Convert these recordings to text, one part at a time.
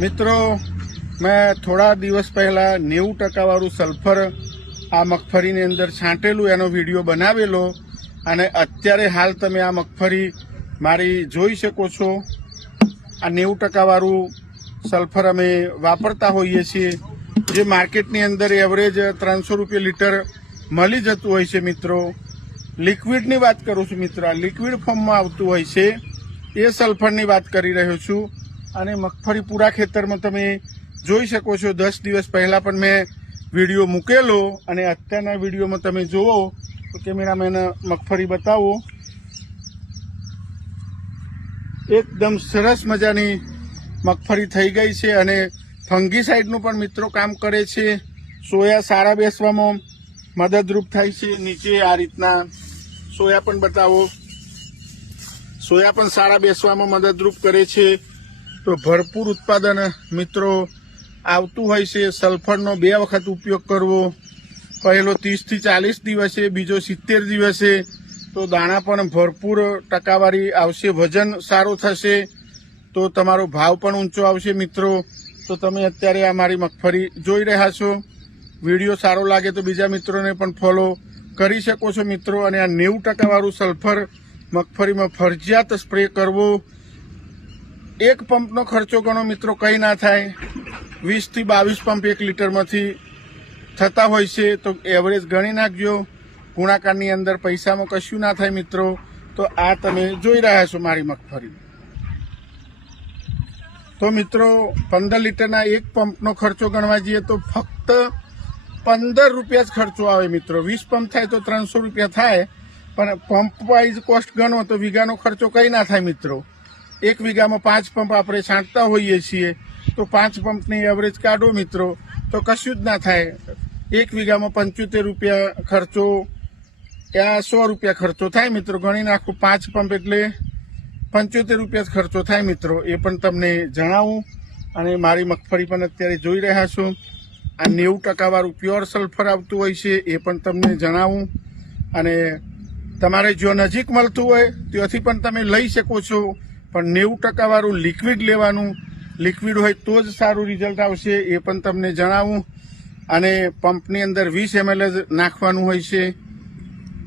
मित्रों मैं थोड़ा दिवस पहला 90% वाळू सल्फर आ मगफळीनी अंदर छांटेलू एनो विडियो बनावेलो અને અત્યારે હાલ તમે આ મગફળી મારી જોઈ શકો છો। આ 90% વાળું સલ્ફર અમે વાપરતા હોઈએ છીએ, જે માર્કેટની અંદર એવરેજ 300 રૂપિયા લીટર મળી જતું હોય છે। મિત્રો લિક્વિડની વાત કરું છું મિત્રો, આ લિક્વિડ ફોર્મમાં આવતું હોય છે એ સલ્ફરની વાત કરી રહ્યો છું। અને મગફળી પૂરા ખેતરમાં તમે જોઈ શકો છો। 10 દિવસ પહેલા પણ મેં વિડીયો મૂકેલો અને અત્યારના વિડીયોમાં તમે જુઓ તો કેમેરામેન મગફળી બતાવો, એકદમ સરસ મજાની મગફળી થઈ ગઈ છે અને ફંગીસાઇડનું પણ મિત્રો કામ કરે છે। સોયા સારા બેસવામાં મદદરૂપ થાય છે। નીચે આ રીતના સોયા પણ બતાવો, સોયા પણ સારા બેસવામાં મદદરૂપ કરે છે। તો ભરપૂર ઉત્પાદન મિત્રો આવતું હોય છે। સલ્ફરનો 2 વખત ઉપયોગ કરવો, પહેલો 30 થી 40 દિવસે, બીજો 70 દિવસે, તો દાણા પણ ભરપૂર ટકાવારી આવશે, વજન સારું થશે, તો તમારો ભાવ પણ ઊંચો આવશે। મિત્રો તો તમે અત્યારે આ મારી મગફળી જોઈ રહ્યા છો। વિડીયો સારો લાગે તો બીજા મિત્રોને પણ ફોલો કરી શકો છો મિત્રો। અને આ 90% વાળું સલ્ફર મગફળીમાં ફરજિયાત સ્પ્રે કરવો। એક પંપનો ખર્ચો ગણો મિત્રો, કંઈ ના થાય, 20 થી 22 પંપ 1 લીટરમાંથી થતા હોય છે, તો એવરેજ ગણી નાખજો। ગુણાકારની અંદર પૈસામાં કશું ના થાય મિત્રો। તો આ તમે જોઈ રહ્યા છો મારી મગફળી। તો મિત્રો 15 લીટરના એક પંપનો ખર્ચો ગણવા જઈએ તો ફક્ત 15 રૂપિયા જ ખર્ચો આવે મિત્રો। 20 પંપ થાય તો 300 રૂપિયા થાય, પણ પંપ વાઇઝ કોસ્ટ ગણો તો વીઘાનો ખર્ચો કંઈ ના થાય મિત્રો। 1 વીઘામાં 5 પંપ આપણે છાંટતા હોઈએ છીએ, તો 5 પંપની એવરેજ કાઢો મિત્રો તો કશું જ ના થાય। 1 વીઘામાં 75 રૂપિયા ખર્ચો, ત્યાં 100 રૂપિયા ખર્ચો થાય મિત્રો। ગણી નાખો 5 પંપ એટલે 75 રૂપિયા જ ખર્ચો થાય મિત્રો। એ પણ તમને જણાવું। અને મારી મગફળી પણ અત્યારે જોઈ રહ્યા છો। આ 90% વાળું પ્યોર સલ્ફર આવતું હોય છે, એ પણ તમને જણાવું। અને તમારે જો નજીક મળતું હોય ત્યાંથી પણ તમે લઈ શકો છો, પણ 90% વાળું લિક્વિડ લેવાનું। લિક્વિડ હોય તો જ સારું રિઝલ્ટ આવશે, એ પણ તમને જણાવું। અને પંપની અંદર 20 ml જ નાખવાનું હોય છે,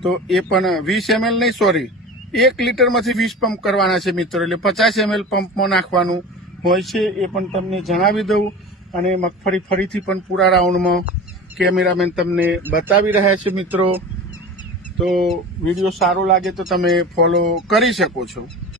તો એ પણ 20 ml નહીં, સોરી, 1 લીટરમાંથી 20 પંપ કરવાના છે મિત્રો, એટલે 50 ml પંપમાં નાખવાનું હોય છે, એ પણ તમને જણાવી દઉં। અને મગફળી ફરીથી પણ પૂરા રાઉન્ડમાં કેમેરામેન તમને બતાવી રહ્યા છે મિત્રો। તો વિડીયો સારો લાગે તો તમે ફોલો કરી શકો છો।